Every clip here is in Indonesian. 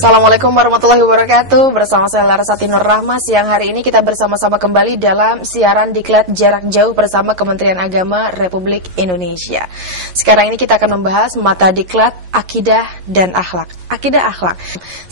Assalamualaikum warahmatullahi wabarakatuh. Bersama saya Larasati Nur Rahma. Siang hari ini kita bersama-sama kembali dalam siaran Diklat Jarak Jauh bersama Kementerian Agama Republik Indonesia. Sekarang ini kita akan membahas mata diklat akidah dan akhlak. Akidah akhlak.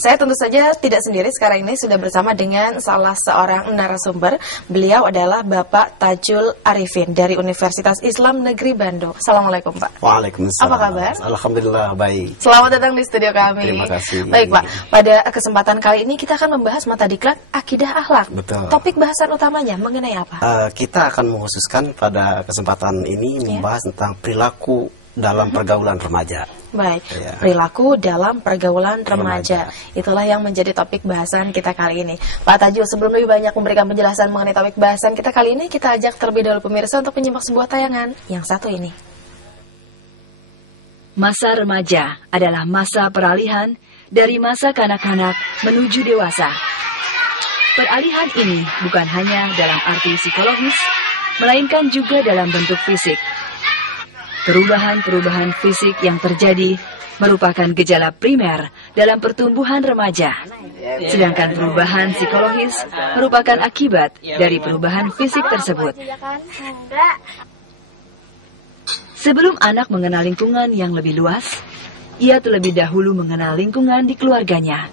Saya tentu saja tidak sendiri, sekarang ini sudah bersama dengan salah seorang narasumber. Beliau adalah Bapak Tajul Arifin dari Universitas Islam Negeri Bandung. Assalamualaikum Pak. Waalaikumsalam. Apa kabar? Alhamdulillah baik. Selamat datang di studio kami. Terima kasih. Baik Pak, pada kesempatan kali ini kita akan membahas mata diklat akidah akhlak. Betul. Topik bahasan utamanya mengenai apa? Kita akan mengkhususkan pada kesempatan ini membahas tentang perilaku dalam pergaulan remaja. Baik, perilaku dalam pergaulan remaja. Itulah yang menjadi topik bahasan kita kali ini. Pak Tajul, sebelum lebih banyak memberikan penjelasan mengenai topik bahasan kita kali ini, kita ajak terlebih dahulu pemirsa untuk menyimak sebuah tayangan yang satu ini. Masa remaja adalah masa peralihan dari masa kanak-kanak menuju dewasa. Peralihan ini bukan hanya dalam arti psikologis, melainkan juga dalam bentuk fisik. Perubahan-perubahan fisik yang terjadi merupakan gejala primer dalam pertumbuhan remaja. Sedangkan perubahan psikologis merupakan akibat dari perubahan fisik tersebut. Sebelum anak mengenal lingkungan yang lebih luas, ia terlebih dahulu mengenal lingkungan di keluarganya.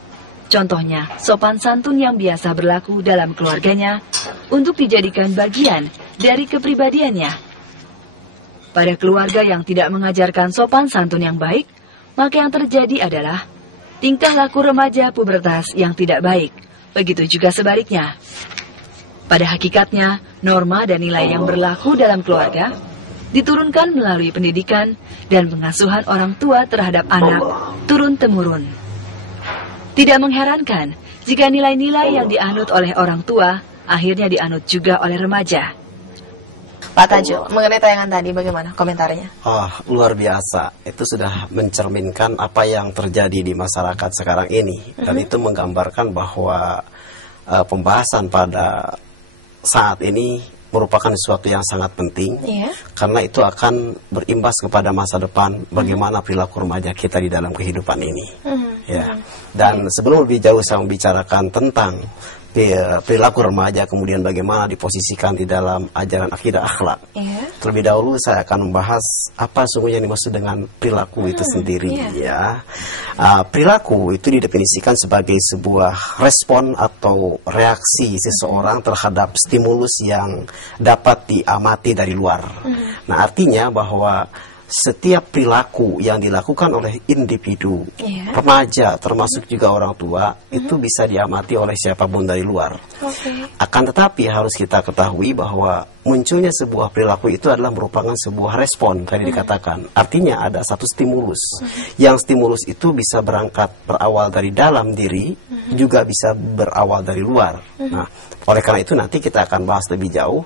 Contohnya, sopan santun yang biasa berlaku dalam keluarganya untuk dijadikan bagian dari kepribadiannya. Pada keluarga yang tidak mengajarkan sopan santun yang baik, maka yang terjadi adalah tingkah laku remaja pubertas yang tidak baik. Begitu juga sebaliknya. Pada hakikatnya, norma dan nilai yang berlaku dalam keluarga diturunkan melalui pendidikan dan pengasuhan orang tua terhadap anak turun-temurun. Tidak mengherankan jika nilai-nilai yang dianut oleh orang tua akhirnya dianut juga oleh remaja. Pak Tajul, mengenai tayangan tadi bagaimana komentarnya? Luar biasa. Itu sudah mencerminkan apa yang terjadi di masyarakat sekarang ini. Dan itu menggambarkan bahwa pembahasan pada saat ini merupakan sesuatu yang sangat penting. Karena itu akan berimbas kepada masa depan bagaimana perilaku remaja kita di dalam kehidupan ini. Dan sebelum lebih jauh saya membicarakan tentang perilaku remaja, kemudian bagaimana diposisikan di dalam ajaran akidah akhlak. Terlebih dahulu saya akan membahas apa sungguhnya yang dimaksud dengan perilaku itu sendiri. Perilaku itu didefinisikan sebagai sebuah respon atau reaksi seseorang terhadap stimulus yang dapat diamati dari luar. Nah, artinya bahwa setiap perilaku yang dilakukan oleh individu, remaja, termasuk juga orang tua, itu bisa diamati oleh siapapun dari luar. Akan tetapi harus kita ketahui bahwa munculnya sebuah perilaku itu adalah merupakan sebuah respon, tadi dikatakan. Artinya ada satu stimulus. Yang stimulus itu bisa berawal dari dalam diri, juga bisa berawal dari luar. Nah, oleh karena itu nanti kita akan bahas lebih jauh.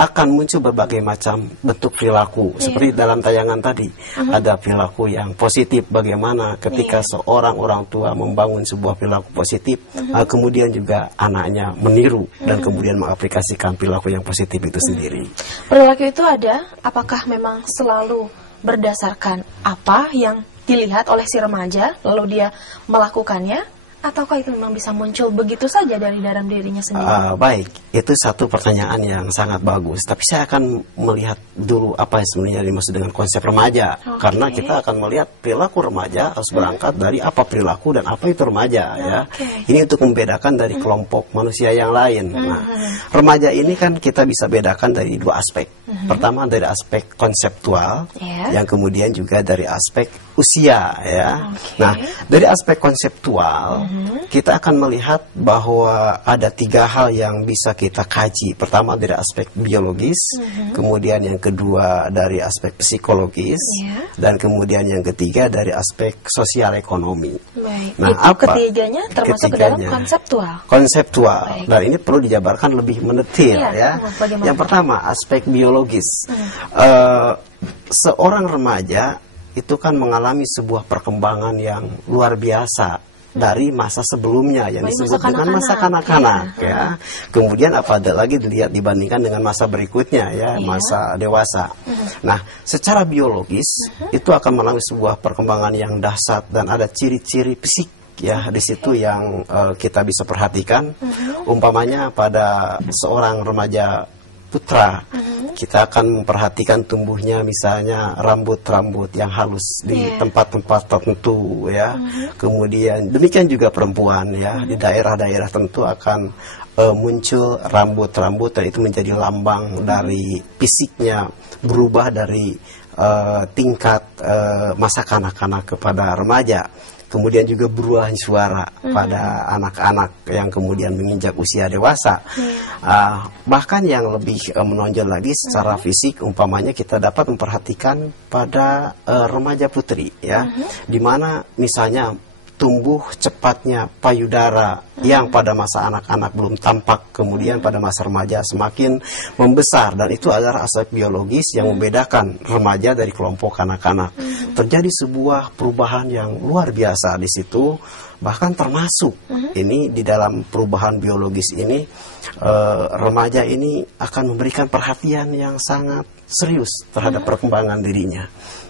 Akan muncul berbagai macam bentuk perilaku. Seperti dalam tayangan tadi, ada perilaku yang positif, bagaimana ketika seorang orang tua membangun sebuah perilaku positif, kemudian juga anaknya meniru dan kemudian mengaplikasikan perilaku yang positif itu sendiri. Perilaku itu ada, apakah memang selalu berdasarkan apa yang dilihat oleh si remaja, lalu dia melakukannya? Ataukah itu memang bisa muncul begitu saja dari dalam dirinya sendiri? Baik, itu satu pertanyaan yang sangat bagus. Tapi saya akan melihat dulu apa yang sebenarnya dimaksud dengan konsep remaja. Karena kita akan melihat perilaku remaja harus berangkat dari apa perilaku dan apa itu remaja. Ini untuk membedakan dari kelompok manusia yang lain. Nah, remaja ini kan kita bisa bedakan dari dua aspek. Pertama dari aspek konseptual, yang kemudian juga dari aspek usia. Nah, dari aspek konseptual, kita akan melihat bahwa ada tiga hal yang bisa kita kaji. Pertama dari aspek biologis, kemudian yang kedua dari aspek psikologis, dan kemudian yang ketiga dari aspek sosial ekonomi. Nah, itu ketiganya termasuk ke dalam konseptual. Konseptual. Dan ini perlu dijabarkan lebih mendetil. Yang pertama aspek biologis. Seorang remaja itu kan mengalami sebuah perkembangan yang luar biasa dari masa sebelumnya yang disebut dengan masa kanak-kanak Kemudian apa ada lagi dilihat dibandingkan dengan masa berikutnya masa dewasa. Nah, secara biologis itu akan mengalami sebuah perkembangan yang dahsyat dan ada ciri-ciri fisik ya di situ yang kita bisa perhatikan. Umpamanya pada seorang remaja putra, kita akan memperhatikan tumbuhnya misalnya rambut-rambut yang halus di tempat-tempat tertentu ya. Kemudian demikian juga perempuan ya, di daerah-daerah tertentu akan muncul rambut-rambut, dan itu menjadi lambang dari fisiknya berubah dari tingkat masa kanak-kanak kepada remaja. Kemudian juga berubah suara pada anak-anak yang kemudian menginjak usia dewasa. Bahkan yang lebih menonjol lagi secara fisik, umpamanya kita dapat memperhatikan pada remaja putri ya, di mana misalnya tumbuh cepatnya payudara yang pada masa anak-anak belum tampak, kemudian pada masa remaja semakin membesar, dan itu adalah aspek biologis yang membedakan remaja dari kelompok anak-anak. Terjadi sebuah perubahan yang luar biasa di situ, bahkan termasuk ini di dalam perubahan biologis ini, remaja ini akan memberikan perhatian yang sangat serius terhadap perkembangan dirinya.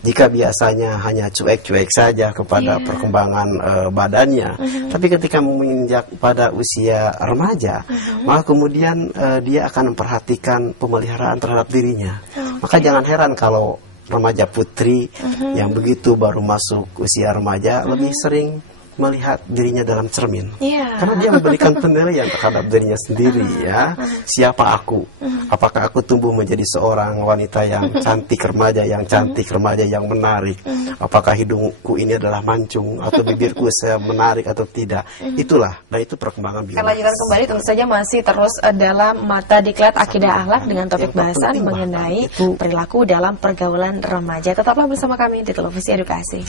Jika biasanya hanya cuek-cuek saja kepada perkembangan badannya, tapi ketika menginjak pada usia remaja, maka kemudian dia akan memperhatikan pemeliharaan terhadap dirinya. Maka jangan heran kalau remaja putri yang begitu baru masuk usia remaja lebih sering melihat dirinya dalam cermin, karena dia memberikan penilaian terhadap dirinya sendiri ya. Siapa aku? Apakah aku tumbuh menjadi seorang wanita yang cantik remaja, yang cantik remaja yang menarik? Apakah hidungku ini adalah mancung atau bibirku saya menarik atau tidak? Itulah, dan itu perkembangan biologis. Lanjutan kembali tentu saja masih terus dalam Mata Diklat Akidah Akhlak dengan topik bahasan mengenai perilaku dalam pergaulan remaja. Tetaplah bersama kami di Televisi Edukasi.